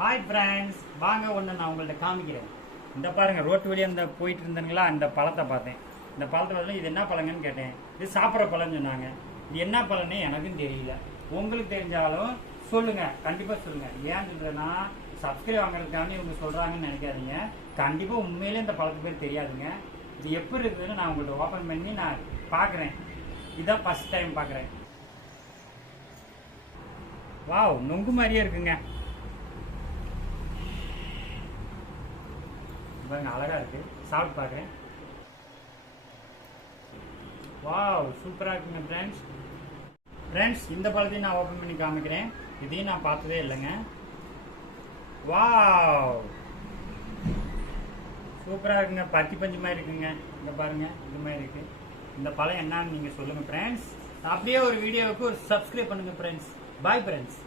Hi friends, வாங்க ஒன்று நான் உங்கள்ட்ட காமிக்கிறேன். இந்த பாருங்க, ரோட்டு வழியாக இந்த போயிட்டு இருந்தேங்களா, இந்த பழத்தை பார்த்தேன். இந்த பழத்தை பார்த்தா இது என்ன பழங்கன்னு கேட்டேன். இது சாப்பிட்ற பழம்னு சொன்னாங்க. இது என்ன பழம்னு எனக்கும் தெரியல. உங்களுக்கு தெரிஞ்சாலும் சொல்லுங்க, கண்டிப்பாக சொல்லுங்க. ஏன் சொல்றேன்னா, சப்ஸ்கிரைப் வாங்குறதுக்காண்டி இவங்க சொல்றாங்கன்னு நினைக்காதீங்க. கண்டிப்பாக உண்மையிலே இந்த பழத்து பேர் தெரியாதுங்க. இது எப்படி இருக்குதுன்னு நான் உங்கள்ட்ட ஓப்பன் பண்ணி நான் பார்க்குறேன். இதான் ஃபர்ஸ்ட் டைம் பார்க்குறேன். வாவ், நொங்கு மாதிரியே இருக்குங்க. பாருங்க, அழகா இருக்கு. சாப்பிட்டு பார்க்குறேன். வாவ், சூப்பராக இருக்குங்க ஃப்ரெண்ட்ஸ். இந்த பழத்தையும் நான் ஓப்பன் பண்ணி காமிக்கிறேன். இதையும் நான் பார்த்ததே இல்லைங்க. வாவ், சூப்பராக இருக்குங்க. பருத்தி பஞ்சு மாதிரி இருக்குங்க. இந்த பாருங்க, இது மாதிரி இருக்கு. இந்த பழம் என்னன்னு நீங்க சொல்லுங்க ஃப்ரெண்ட்ஸ். அப்படியே ஒரு வீடியோவுக்கு ஒரு சப்ஸ்கிரைப் பண்ணுங்க ஃப்ரெண்ட்ஸ். Bye friends.